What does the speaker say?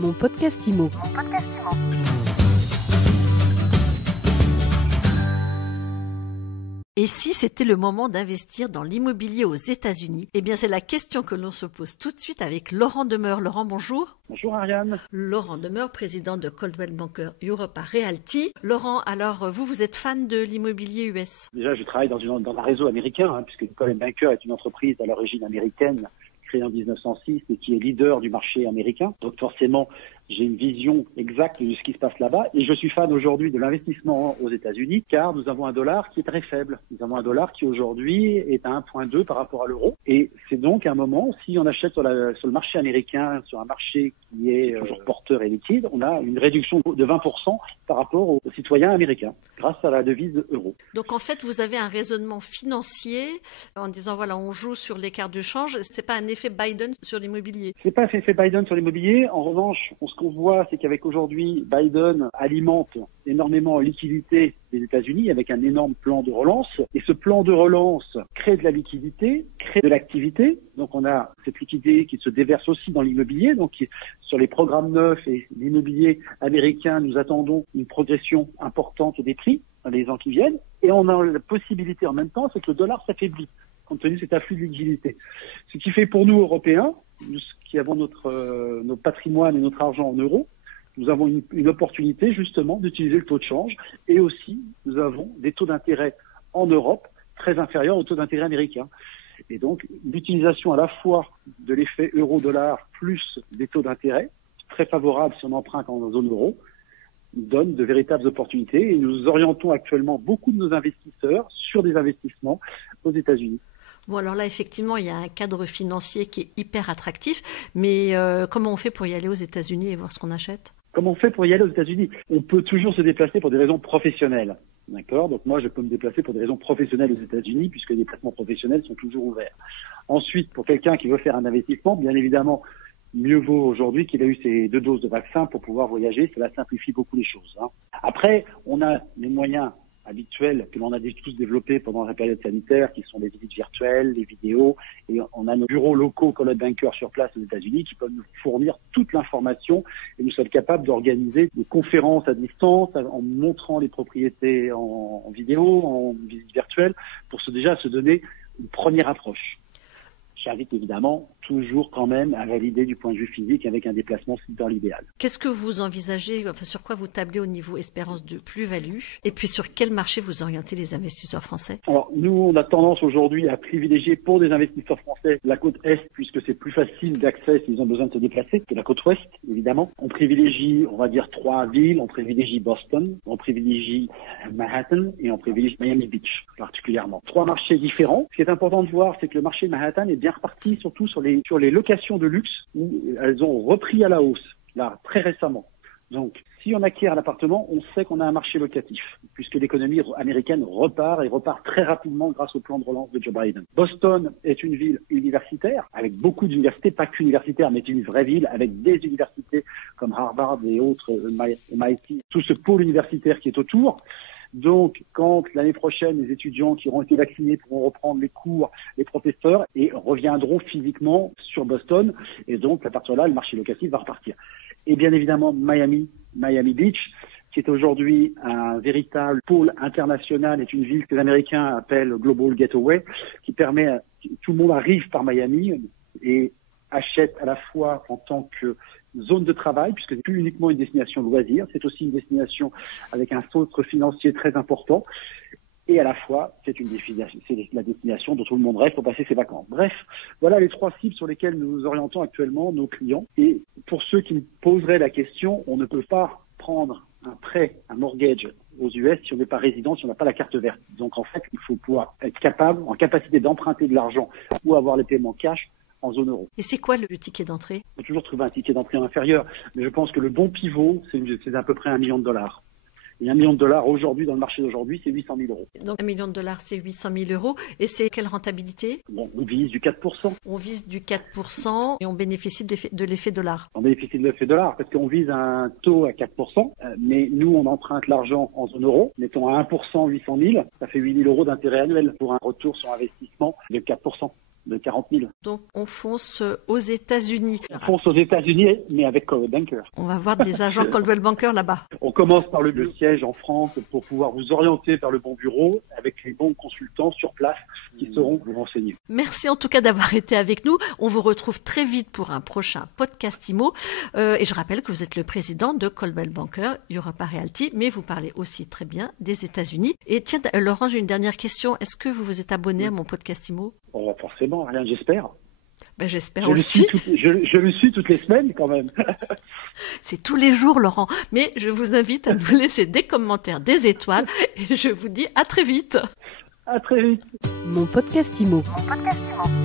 Mon podcast IMO. Et si c'était le moment d'investir dans l'immobilier aux États-Unis? Eh bien, c'est la question que l'on se pose tout de suite avec Laurent Demeure. Laurent, bonjour. Bonjour Ariane. Laurent Demeure, président de Coldwell Banker Europe Realty. Laurent, alors vous êtes fan de l'immobilier US? Déjà, je travaille dans un réseau américain, puisque Coldwell Banker est une entreprise à l'origine américaine, créée en 1906 et qui est leader du marché américain. Donc forcément, j'ai une vision exacte de ce qui se passe là-bas. Et je suis fan aujourd'hui de l'investissement aux États-Unis, car nous avons un dollar qui est très faible. Nous avons un dollar qui aujourd'hui est à 1,2 par rapport à l'euro. Et c'est donc un moment, si on achète sur le marché américain, sur un marché qui est toujours porteur et liquide, on a une réduction de 20% par rapport aux citoyens américains, grâce à la devise euro. Donc en fait, vous avez un raisonnement financier en disant, voilà, on joue sur l'écart de change. C'est pas un effet Biden sur l'immobilier? C'est pas un effet Biden sur l'immobilier. En revanche, ce qu'on voit, c'est qu'avec aujourd'hui, Biden alimente énormément en liquidité des États-Unis avec un énorme plan de relance. Et ce plan de relance crée de la liquidité, crée de l'activité. Donc on a cette liquidité qui se déverse aussi dans l'immobilier. Donc sur les programmes neufs et l'immobilier américain, nous attendons une progression importante des prix dans les ans qui viennent. Et on a la possibilité en même temps, c'est que le dollar s'affaiblit compte tenu de cet afflux de liquidité. Ce qui fait pour nous, Européens, nous qui avons notre patrimoine et notre argent en euros, nous avons une opportunité justement d'utiliser le taux de change, et aussi nous avons des taux d'intérêt en Europe très inférieurs aux taux d'intérêt américains. Et donc l'utilisation à la fois de l'effet euro-dollar plus des taux d'intérêt très favorables si on emprunte en zone euro donne de véritables opportunités, et nous orientons actuellement beaucoup de nos investisseurs sur des investissements aux États-Unis. Bon, alors là, effectivement, il y a un cadre financier qui est hyper attractif, mais comment on fait pour y aller aux États-Unis et voir ce qu'on achète? Comment on fait pour y aller aux États-Unis? On peut toujours se déplacer pour des raisons professionnelles. D'accord? Donc moi, je peux me déplacer pour des raisons professionnelles aux États-Unis, puisque les déplacements professionnels sont toujours ouverts. Ensuite, pour quelqu'un qui veut faire un investissement, bien évidemment, mieux vaut aujourd'hui qu'il a eu ses 2 doses de vaccin pour pouvoir voyager. Cela simplifie beaucoup les choses. Après, on a les moyens habituels que l'on a tous développés pendant la période sanitaire, qui sont les visites virtuelles, les vidéos, et on a nos bureaux locaux Coldwell Banker sur place aux États-Unis qui peuvent nous fournir toute l'information, et nous sommes capables d'organiser des conférences à distance en montrant les propriétés en vidéo, en visite virtuelle, pour déjà se donner une première approche. J'invite évidemment toujours quand même à valider du point de vue physique avec un déplacement dans l'idéal. Qu'est-ce que vous envisagez, sur quoi vous tablez au niveau espérance de plus-value, et puis sur quel marché vous orientez les investisseurs français? Alors nous, on a tendance aujourd'hui à privilégier pour des investisseurs français la côte Est, puisque c'est plus facile d'accès s'ils ont besoin de se déplacer, que la côte Ouest, évidemment. On privilégie, on va dire, 3 villes, on privilégie Boston, on privilégie Manhattan et on privilégie Miami Beach particulièrement. 3 marchés différents. Ce qui est important de voir, c'est que le marché de Manhattan est bien reparti, surtout sur les locations de luxe, où elles ont repris à la hausse, là, très récemment. Donc, si on acquiert l'appartement, on sait qu'on a un marché locatif, puisque l'économie américaine repart, et repart très rapidement grâce au plan de relance de Joe Biden. Boston est une ville universitaire, avec beaucoup d'universités, pas qu'universitaires, mais une vraie ville, avec des universités comme Harvard et autres, MIT, tout ce pôle universitaire qui est autour. Donc, quand l'année prochaine, les étudiants qui auront été vaccinés pourront reprendre les cours, les professeurs, et reviendront physiquement sur Boston, et donc, à partir de là, le marché locatif va repartir. Et bien évidemment, Miami Beach, qui est aujourd'hui un véritable pôle international, est une ville que les Américains appellent Global Gateway, qui permet à tout le monde arrive par Miami et achète à la fois en tant que zone de travail, puisque c'est plus uniquement une destination loisir, c'est aussi une destination avec un centre financier très important, et à la fois c'est la destination dont tout le monde rêve pour passer ses vacances. Bref, voilà les 3 cibles sur lesquelles nous orientons actuellement nos clients. Et pour ceux qui me poseraient la question, on ne peut pas prendre un prêt, un mortgage aux US si on n'est pas résident, si on n'a pas la carte verte. Donc en fait, il faut pouvoir être en capacité d'emprunter de l'argent ou avoir les paiements cash en zone euro. Et c'est quoi le ticket d'entrée? Il faut toujours trouver un ticket d'entrée inférieur, mais je pense que le bon pivot, c'est à peu près $1 million. Et $1 million aujourd'hui, dans le marché d'aujourd'hui, c'est 800 000 euros. Donc $1 million, c'est 800 000 euros. Et c'est quelle rentabilité? Bon, on vise du 4%. On vise du 4% et on bénéficie de l'effet dollar. On bénéficie de l'effet dollar parce qu'on vise un taux à 4%, mais nous, on emprunte l'argent en zone euro. Mettons à 1%, 800 000, ça fait 8 000 euros d'intérêt annuel pour un retour sur investissement de 4%. de 40 000. Donc, on fonce aux États-Unis. On fonce aux États-Unis, mais avec Coldwell Banker. On va voir des agents Coldwell Banker là-bas. On commence par le siège en France pour pouvoir vous orienter vers le bon bureau avec les bons consultants sur place qui sauront vous renseigner. Merci en tout cas d'avoir été avec nous. On vous retrouve très vite pour un prochain podcast IMO. Et je rappelle que vous êtes le président de Coldwell Banker Europa Realty, mais vous parlez aussi très bien des États-Unis. Et tiens, Laurent, j'ai une dernière question. Est-ce que vous vous êtes abonné à mon podcast IMO? Oh, forcément, rien, j'espère. Ben, j'espère aussi. Je le suis toutes les semaines quand même. C'est tous les jours, Laurent. Mais je vous invite à nous laisser des commentaires, des étoiles. Et je vous dis à très vite. À très vite. Mon podcast IMO. Mon podcast IMO.